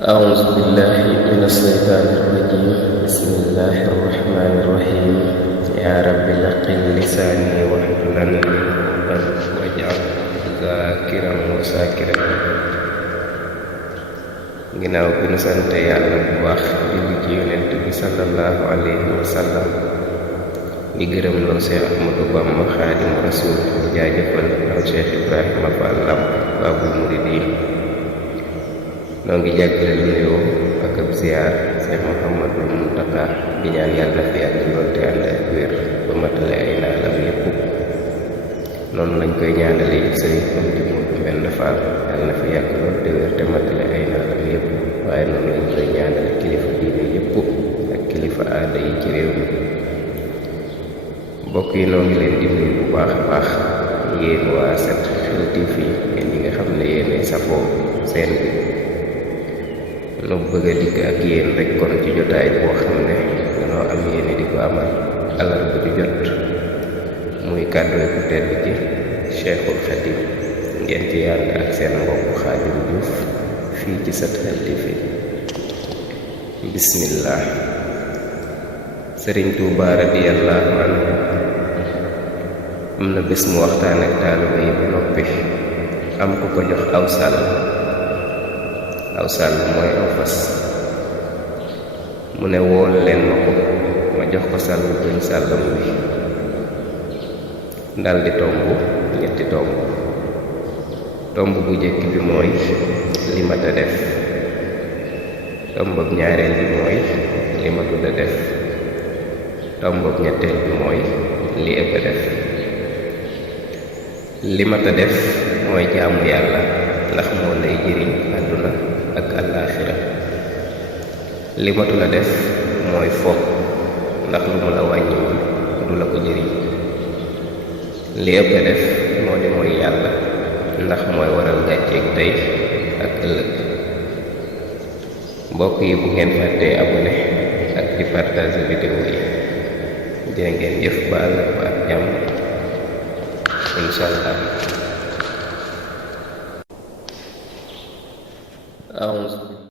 أعوذ بالله من الشيطان الرجيم. بسم الله الرحمن الرحيم. يا رب لقن لساني واحلل عقدة واجعله ذاكرا وشاكرا. ginnaaw bi nu sante yàlla bu baax julli ci yonent bi sallallahu alayhi wa sallam di gërëm loo Cheikh Ahmadou Bamba Xaadimu Rasuul di jaajëfal loo Cheikh Ibrahima Fall Lamp Baabul Muridiin. noo ngi jàggale nuyoo ak ab ziyaar Cheikh Mouhamadul Muntaqa di ñaan yàlla fi yàgg lool te ànd ak wér ba matale ay naalam yépp. noonu lañ koy ñaanale it sëriñ Amdi Moodu Mbend Fall yàlla na fi yàgg lool te wér te matale ay naalam yépp. waaye noonu lañ koy ñaanale kilifa diine yépp ak kilifa aada yi ci réew mi. mbokk yi noo ngi leen di nuyu bu baax a baax yéen waa Sept-Xel TV yéen ñi nga xam ne yéenay safoo seen bi. nu bëgg a dikk ak yéen rek kon ci jotaay boo xam ne danoo am yéene di ko amal àllarba ju jot muy kàddu ku tedd ci Cheikhul Khadim ngeen ci ànd ak seen mbokk Xaadim Juuf fii ci Sept-Xel TV. bismillah. Sëriñ Tuubaa radiyallahu anhu am na bés mu waxtaan ak taalibe yi ba noppi am ku ko jox aw sàll mooy aw fas. mu ne wool leen ma ko ma jox ko sàll buñ sàllam bi. daldi tomb ñetti tomb bu jëkk bi mooy li mat a def. tombab ñaareel bi mooy li matut a def. tombab ñetteel bi mooy li ëpp a def. li mat a def mooy jaamu yàlla ndax moo lay jëriñ àdduna ak àllaaxira. li matul a def mooy fo ndax lu mu la wàññiwul du la ko jëriñ. li ëpp a def moo di mooy yàlla ndax mooy waral gàcceeg tey ak ëllëg. mbokk yi bu ngeen fàttee abonné ak di partager vidéo yi. jërë ngeen jëf ba àll ba ak jàmm incha allah.